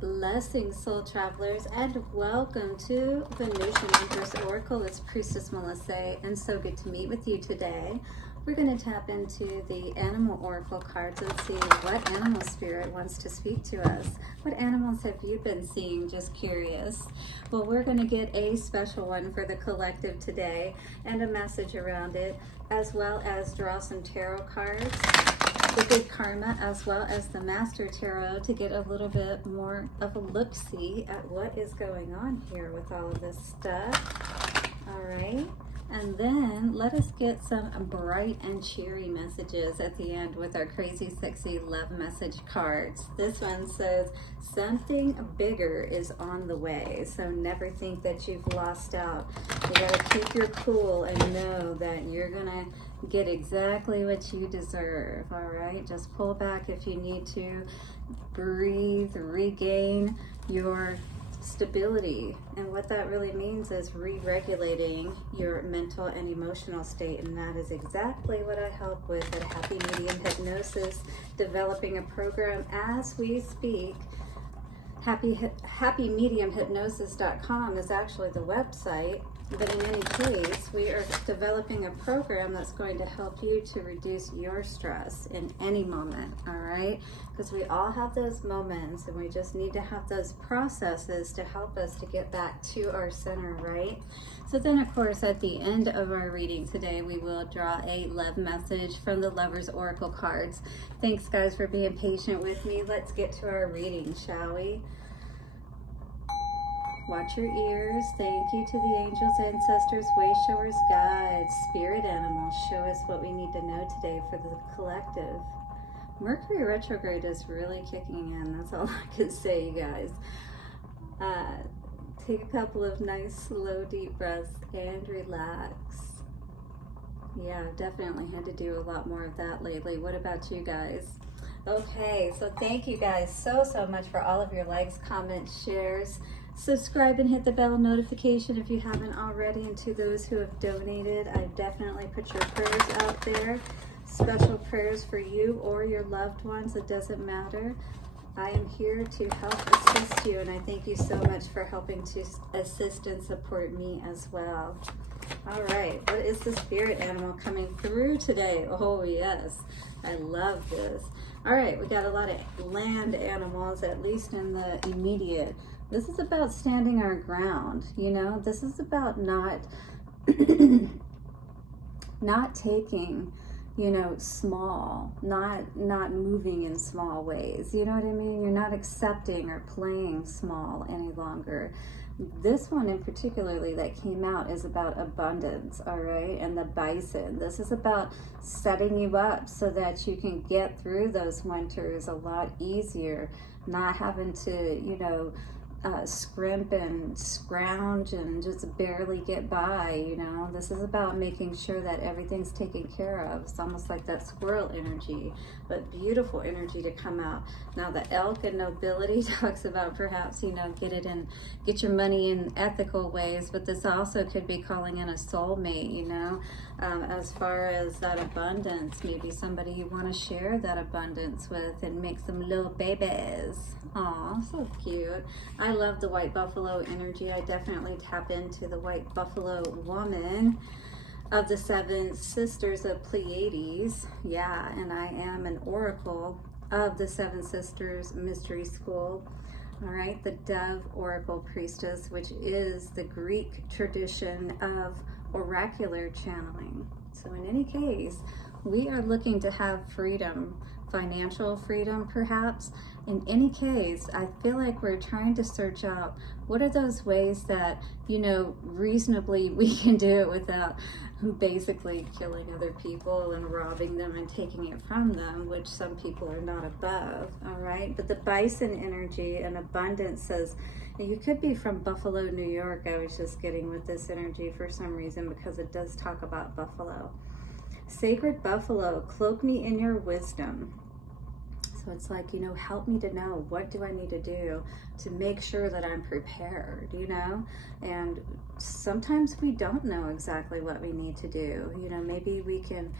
Blessings, soul travelers, and welcome to Venusian Empress Oracle. It's Priestess Melissae, and so good to meet with you today. We're going to tap into the animal oracle cards and see what animal spirit wants to speak to us. What animals have you been seeing? Just curious. Well, we're going to get a special one for the collective today and a message around it, as well as draw some tarot cards, the Good Karma, as well as the Master Tarot, to get a little bit more of a look-see at what is going on here with all of this stuff. All right. And then let us get some bright and cheery messages at the end with our crazy, sexy love message cards. This one says, something bigger is on the way. So never think that you've lost out. You gotta keep your cool and know that you're gonna get exactly what you deserve. All right, just pull back if you need to. Breathe, regain your stability, and what that really means is re-regulating your mental and emotional state, and that is exactly what I help with at Happy Medium Hypnosis, developing a program as we speak. HappyMediumHypnosis.com is actually the website, but in any case, we are developing a program that's going to help you to reduce your stress in any moment, all right? Because we all have those moments, and we just need to have those processes to help us to get back to our center, right? So then, of course, at the end of our reading today, we will draw a love message from the Lover's Oracle cards. Thanks, guys, for being patient with me. Let's get to our reading, shall we? Watch your ears. Thank you to the angels, ancestors, way showers, guides, spirit animals. Show us what we need to know today for the collective. Mercury retrograde is really kicking in. That's all I can say, you guys. Take a couple of nice, slow, deep breaths and relax. Yeah, I've definitely had to do a lot more of that lately. What about you guys? Okay, so thank you guys so much for all of your likes, comments, shares. Subscribe and hit the bell notification if you haven't already. And to those who have donated, I've definitely put your prayers out there. Special prayers for you or your loved ones. It doesn't matter. I am here to help assist you, and I thank you so much for helping to assist and support me as well. All right, what is the spirit animal coming through today? Oh yes, I love this. All right, we got a lot of land animals, at least in the immediate. This is about standing our ground, you know? This is about not taking, you know, small, not moving in small ways. You know what I mean? You're not accepting or playing small any longer. This one in particularly that came out is about abundance, all right? And the bison. This is about setting you up so that you can get through those winters a lot easier, not having to, you know, scrimp and scrounge and just barely get by, you know. This is about making sure that everything's taken care of. It's almost like that squirrel energy, but beautiful energy to come out. Now the elk and nobility talks about perhaps, you know, get your money in ethical ways, but this also could be calling in a soulmate, you know, as far as that abundance, maybe somebody you want to share that abundance with and make some little babies. Aw, so cute. I love the white buffalo energy. I definitely tap into the white buffalo woman of the 7 sisters of Pleiades. Yeah, and I am an oracle of the 7 sisters mystery school. All right, the dove oracle priestess, which is the Greek tradition of oracular channeling. So in any case, we are looking to have freedom, financial freedom perhaps. In any case, I feel like we're trying to search out what are those ways that, you know, reasonably we can do it without basically killing other people and robbing them and taking it from them, which some people are not above, all right? But the bison energy and abundance says, you could be from Buffalo, New York. I was just getting with this energy for some reason because it does talk about buffalo. Sacred buffalo, cloak me in your wisdom. So it's like, you know, help me to know what do I need to do to make sure that I'm prepared, you know? And sometimes we don't know exactly what we need to do. You know, maybe we can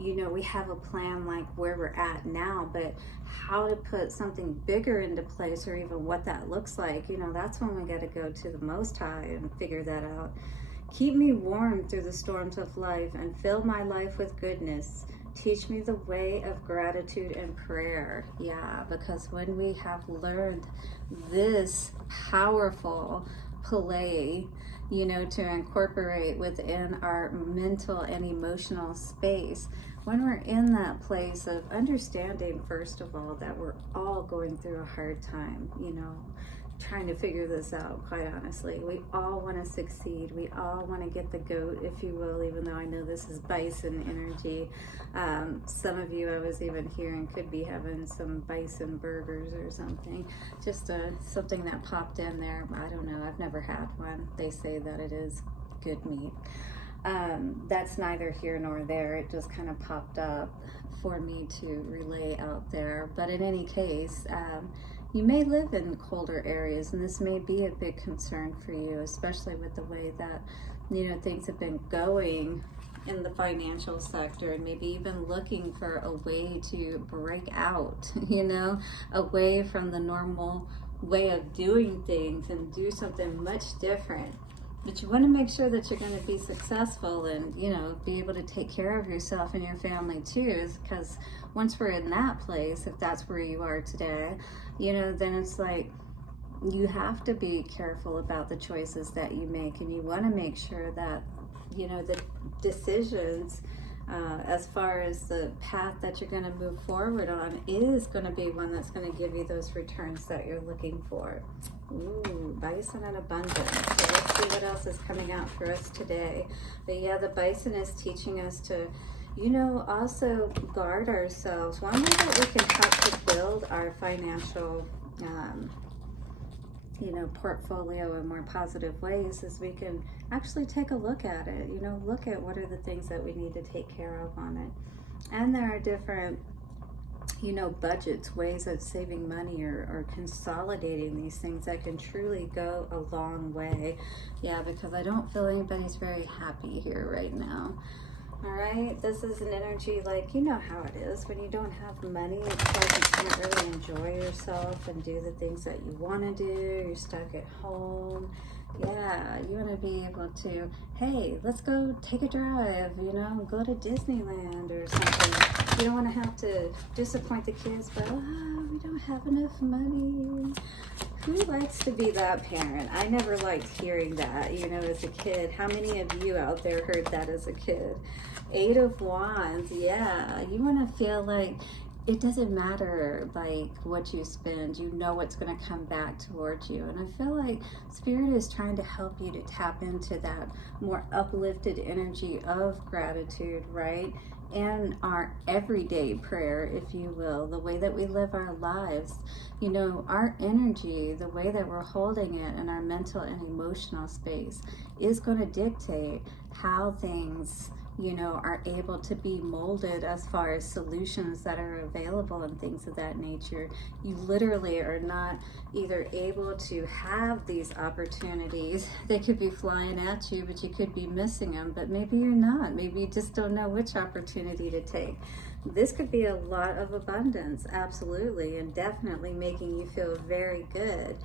you know, we have a plan like where we're at now, but how to put something bigger into place, or even what that looks like, you know, that's when we got to go to the Most High and figure that out. Keep me warm through the storms of life and fill my life with goodness. Teach me the way of gratitude and prayer. Yeah, because when we have learned this powerful play, you know, to incorporate within our mental and emotional space, when we're in that place of understanding, first of all, that we're all going through a hard time, you know, trying to figure this out, quite honestly. We all want to succeed. We all want to get the goat, if you will, even though I know this is bison energy. Some of you, I was even hearing, could be having some bison burgers or something. Just something that popped in there. I don't know. I've never had one. They say that it is good meat. That's neither here nor there. It just kind of popped up for me to relay out there. But in any case, you may live in colder areas, and this may be a big concern for you, especially with the way that, you know, things have been going in the financial sector, and maybe even looking for a way to break out, you know, away from the normal way of doing things and do something much different. But you want to make sure that you're going to be successful and, you know, be able to take care of yourself and your family too, because once we're in that place, if that's where you are today, you know, then it's like you have to be careful about the choices that you make, and you want to make sure that, you know, the decisions as far as the path that you're going to move forward on is going to be one that's going to give you those returns that you're looking for. Ooh, bison and abundance. So let's see what else is coming out for us today. But yeah, the bison is teaching us to, you know, also guard ourselves. One way that we can help to build our financial you know, portfolio in more positive ways is we can actually take a look at it, you know, look at what are the things that we need to take care of on it. And there are different, you know, budgets, ways of saving money or consolidating these things that can truly go a long way. Yeah, because I don't feel anybody's very happy here right now. All right, this is an energy like, you know how it is when you don't have money. It's like you can't really enjoy yourself and do the things that you want to do. You're stuck at home. Yeah, you want to be able to, hey, let's go take a drive, you know, go to Disneyland or something. You don't want to have to disappoint the kids by, oh, we don't have enough money. Who likes to be that parent? I never liked hearing that, you know, as a kid. How many of you out there heard that as a kid? 8 of Wands, yeah. You want to feel like it doesn't matter like what you spend, you know what's going to come back towards you. And I feel like Spirit is trying to help you to tap into that more uplifted energy of gratitude, right? And our everyday prayer, if you will, the way that we live our lives, you know, our energy, the way that we're holding it in our mental and emotional space is going to dictate how things, you know, are able to be molded as far as solutions that are available and things of that nature. You literally are not either able to have these opportunities. They could be flying at you, but you could be missing them. But maybe you're not. Maybe you just don't know which opportunity to take. This could be a lot of abundance, absolutely, and definitely making you feel very good.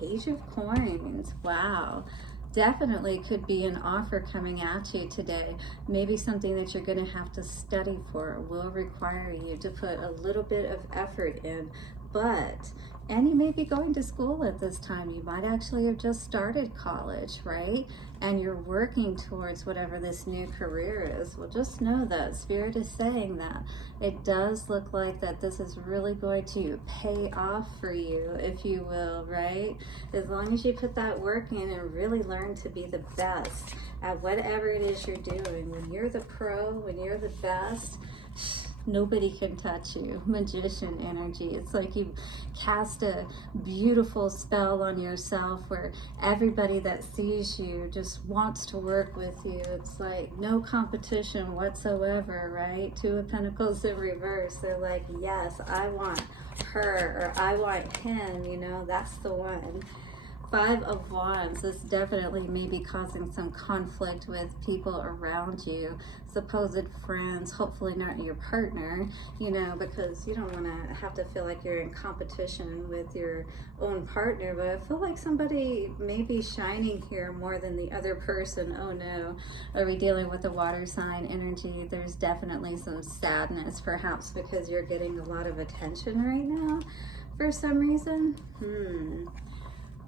Page of Coins, wow. Definitely could be an offer coming at you today. Maybe something that you're going to have to study for, will require you to put a little bit of effort in, and you may be going to school at this time. You might actually have just started college, right? And you're working towards whatever this new career is. Well, just know that Spirit is saying that it does look like that this is really going to pay off for you, if you will, right? As long as you put that work in and really learn to be the best at whatever it is you're doing. When you're the pro, when you're the best, nobody can touch you. Magician energy. It's like you cast a beautiful spell on yourself where everybody that sees you just wants to work with you. It's like no competition whatsoever, right? 2 of Pentacles in reverse. They're like, yes, I want her, or I want him, you know, that's the one. Five of Wands, this definitely may be causing some conflict with people around you, supposed friends, hopefully not your partner, you know, because you don't want to have to feel like you're in competition with your own partner. But I feel like somebody may be shining here more than the other person. Oh no, are we dealing with the water sign energy? There's definitely some sadness, perhaps because you're getting a lot of attention right now for some reason.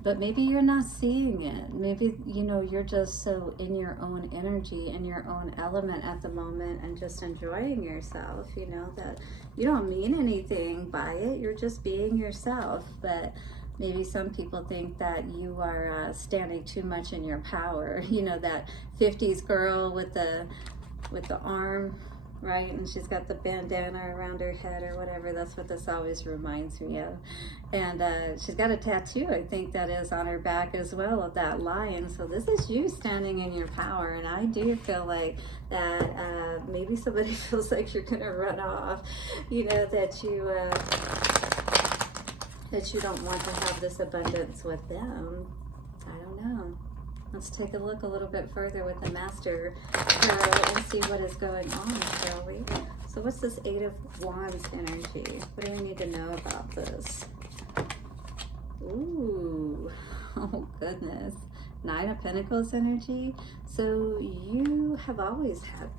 But maybe you're not seeing it. Maybe, you know, you're just so in your own energy, in your own element at the moment, and just enjoying yourself, you know, that you don't mean anything by it. You're just being yourself. But maybe some people think that you are standing too much in your power. You know, that 50s girl with the arm, right? And she's got the bandana around her head or whatever. That's what this always reminds me of. And she's got a tattoo, I think that is on her back as well, of that lion. So this is you standing in your power. And I do feel like that maybe somebody feels like you're gonna run off, you know, that you don't want to have this abundance with them. I don't know. Let's take a look a little bit further with the Master Tarot and see what is going on, shall we? So what's this Eight of Wands energy? What do we need to know about this? Ooh, oh goodness. Nine of Pentacles energy. So you have always had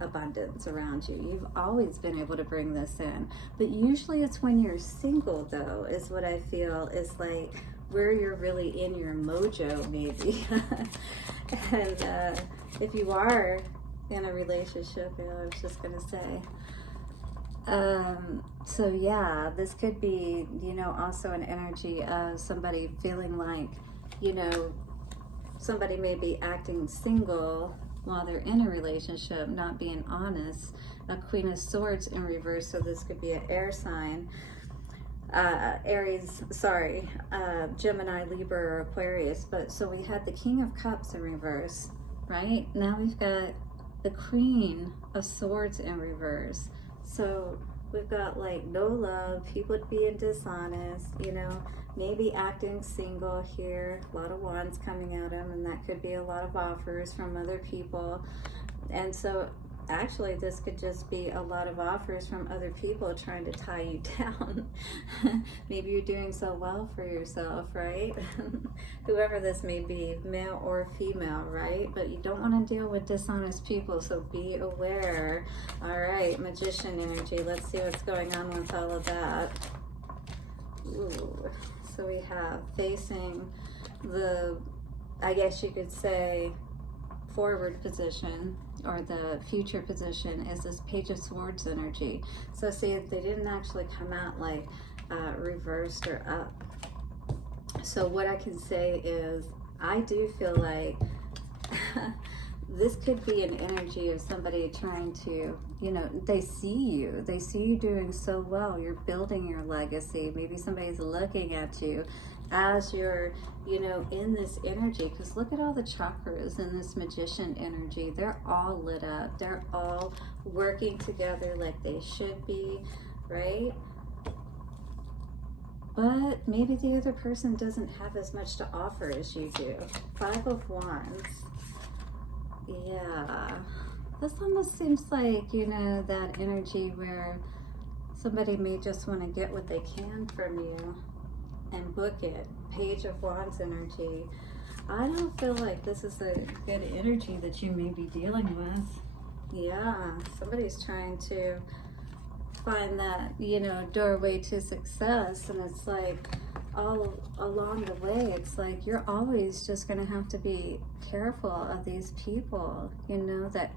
abundance around you. You've always been able to bring this in. But usually it's when you're single, though, is what I feel is like where you're really in your mojo, maybe. And if you are in a relationship, you know, I was just gonna say. So yeah, this could be, you know, also an energy of somebody feeling like, you know, somebody may be acting single while they're in a relationship, not being honest. A Queen of Swords in reverse, so this could be an air sign. Gemini, Libra, or Aquarius. But so we had the King of Cups in reverse, right? Now we've got the Queen of Swords in reverse. So we've got like no love, people being dishonest, you know, maybe acting single here. A lot of wands coming at him, and that could be a lot of offers from other people. And so actually this could just be a lot of offers from other people trying to tie you down. Maybe you're doing so well for yourself, right? Whoever this may be, male or female, right? But you don't want to deal with dishonest people, so be aware. All right, Magician energy. Let's see what's going on with all of that. Ooh. So we have facing the, I guess you could say, forward position, or the future position, is this Page of Swords energy. So see, they didn't actually come out like reversed or up. So what I can say is I do feel like this could be an energy of somebody trying to, you know, they see you doing so well, you're building your legacy. Maybe somebody's looking at you as you're, you know, in this energy, because look at all the chakras in this Magician energy. They're all lit up, they're all working together like they should be, right? But maybe the other person doesn't have as much to offer as you do. Five of Wands. Yeah, this almost seems like, you know, that energy where somebody may just want to get what they can from you and book it. Page of Wands energy. I don't feel like this is a good energy that you may be dealing with. Yeah, somebody's trying to find that, you know, doorway to success, and it's like all along the way, it's like you're always just going to have to be careful of these people, you know, that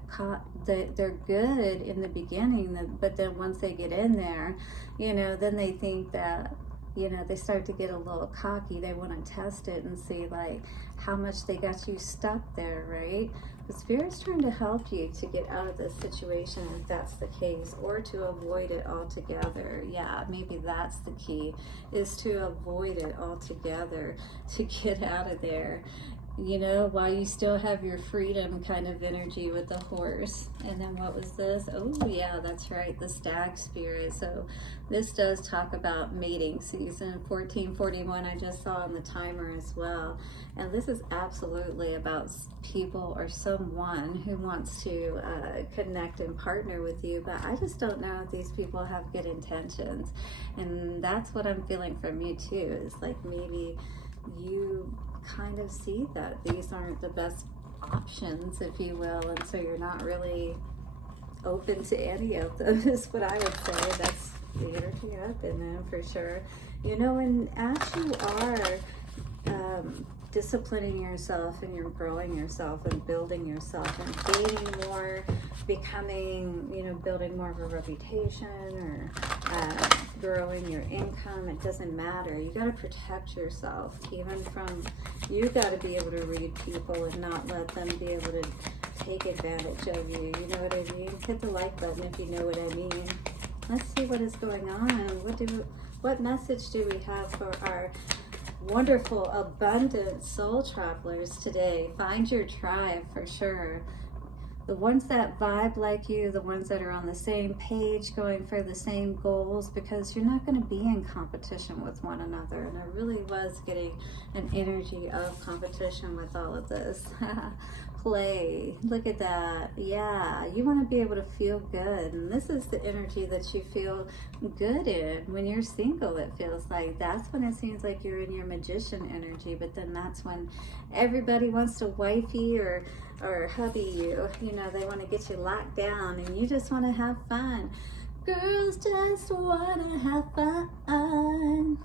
they're good in the beginning, but then once they get in there, you know, then they think that, you know, they start to get a little cocky. They want to test it and see like how much they got you stuck there, right? The Spirit's trying to help you to get out of this situation if that's the case, or to avoid it altogether. Yeah, maybe that's the key, is to avoid it altogether, to get out of there. you know, while you still have your freedom kind of energy with the horse. And then what was this? Oh yeah, that's right, the stag spirit. So this does talk about mating season 1441. I just saw on the timer as well. And this is absolutely about people or someone who wants to connect and partner with you, but I just don't know if these people have good intentions. And that's what I'm feeling from you too, is like maybe you kind of see that these aren't the best options, if you will, and so you're not really open to any of them, is what I would say. That's the energy up in them for sure. You know, and as you are disciplining yourself and you're growing yourself and building yourself and gaining more, becoming, you know, building more of a reputation or growing your income, it doesn't matter. You got to protect yourself, even from, you got to be able to read people and not let them be able to take advantage of you. You know what I mean? Hit the like button if you know what I mean. Let's see what is going on. What message do we have for our wonderful, abundant soul travelers today? Find your tribe for sure. The ones that vibe like you, the ones that are on the same page, going for the same goals, because you're not going to be in competition with one another. And I really was getting an energy of competition with all of this. Play, look at that. Yeah, you want to be able to feel good, and this is the energy that you feel good in. When you're single, it feels like that's when it seems like you're in your magician energy, but then that's when everybody wants to wifey or hubby you. You know, they want to get you locked down and you just want to have fun. Girls just want to have fun,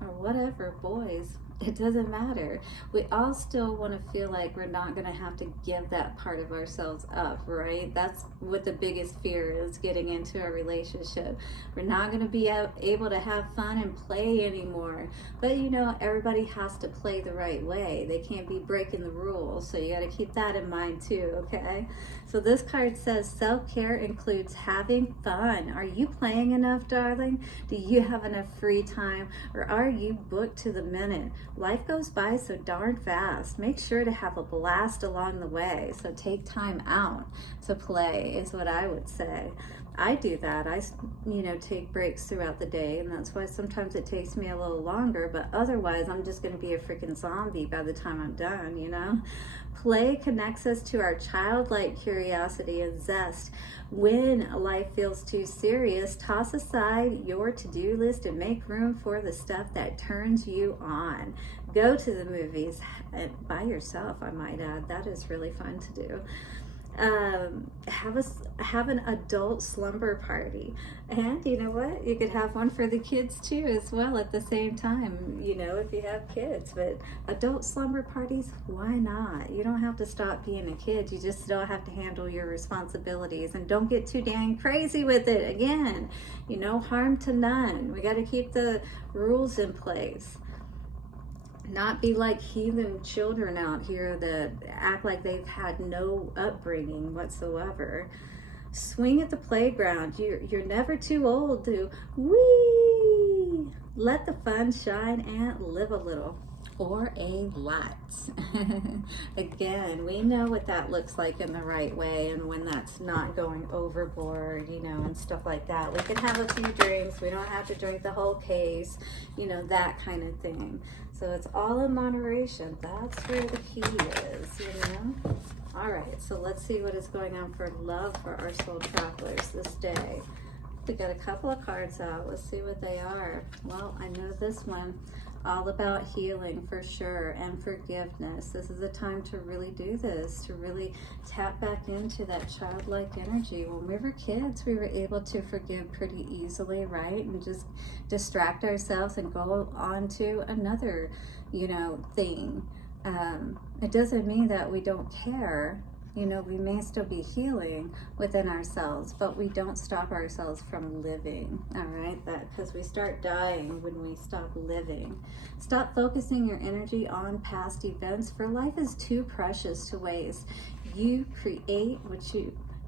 or whatever. Boys, it doesn't matter. We all still want to feel like we're not going to have to give that part of ourselves up, right? That's what the biggest fear is, getting into a relationship. We're not going to be able to have fun and play anymore. But you know, everybody has to play the right way. They can't be breaking the rules. So you got to keep that in mind too, okay? So this card says self-care includes having fun. Are you playing enough, darling? Do you have enough free time? Or are you booked to the minute? Life goes by so darn fast. Make sure to have a blast along the way. So take time out to play is what I would say. I do that. I, you know, take breaks throughout the day, and that's why sometimes it takes me a little longer, but otherwise I'm just going to be a freaking zombie by the time I'm done, you know? Play connects us to our childlike curiosity and zest. When life feels too serious, toss aside your to-do list and make room for the stuff that turns you on. Go to the movies by yourself, I might add. That is really fun to do. Have an adult slumber party, and you know what, you could have one for the kids too as well at the same time, you know, if you have kids. But adult slumber parties, why not? You don't have to stop being a kid, you just don't have to handle your responsibilities, and don't get too dang crazy with it. Again, you know, harm to none. We got to keep the rules in place. Not be like heathen children out here that act like they've had no upbringing whatsoever. Swing at the playground. You're never too old to wee. Let the fun shine and live a little, or a lot. Again, we know what that looks like in the right way, and when that's not going overboard, you know, and stuff like that. We can have a few drinks. We don't have to drink the whole case, you know, that kind of thing. So it's all in moderation. That's where the key is, you know? All right, so let's see what is going on for love for our soul travelers this day. We got a couple of cards out. Let's see what they are. Well, I know this one, all about healing for sure, and forgiveness. This is a time to really do this, to really tap back into that childlike energy. When we were kids, we were able to forgive pretty easily, right? And just distract ourselves and go on to another, you know, thing. It doesn't mean that we don't care. You know, we may still be healing within ourselves, but we don't stop ourselves from living, all right? That because we start dying when we stop living. Stop focusing your energy on past events, for life is too precious to waste. You create what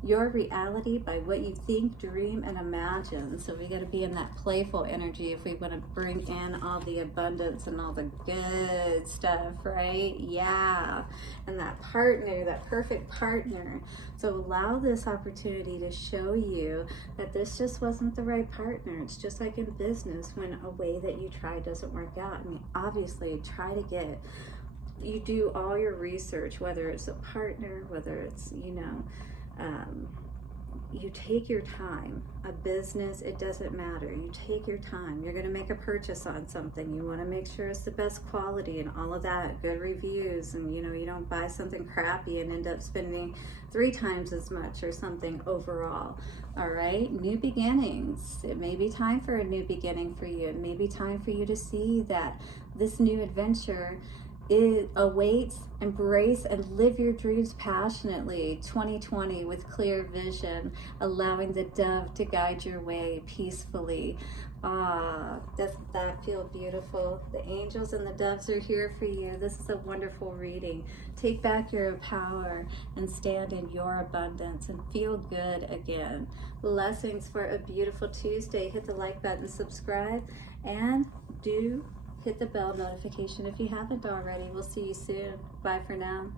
your reality by what you think, dream, and imagine. So we got to be in that playful energy if we want to bring in all the abundance and all the good stuff, right? Yeah. And that partner, that perfect partner. So allow this opportunity to show you that this just wasn't the right partner. It's just like in business when a way that you try doesn't work out. I mean, obviously try to get, you do all your research, whether it's a partner, whether it's, you know, you take your time. A business, it doesn't matter. You take your time. You're going to make a purchase on something. You want to make sure it's the best quality and all of that, good reviews, and you know, you don't buy something crappy and end up spending 3 times as much or something overall. All right, new beginnings. It may be time for a new beginning for you. It may be time for you to see that this new adventure, it awaits. Embrace and live your dreams passionately. 2020 with clear vision, allowing the dove to guide your way peacefully. Doesn't that feel beautiful? The angels and the doves are here for you. This is a wonderful reading. Take back your power and stand in your abundance and feel good again. Blessings for a beautiful Tuesday. Hit the like button, subscribe, and do hit the bell notification if you haven't already. We'll see you soon. Bye for now.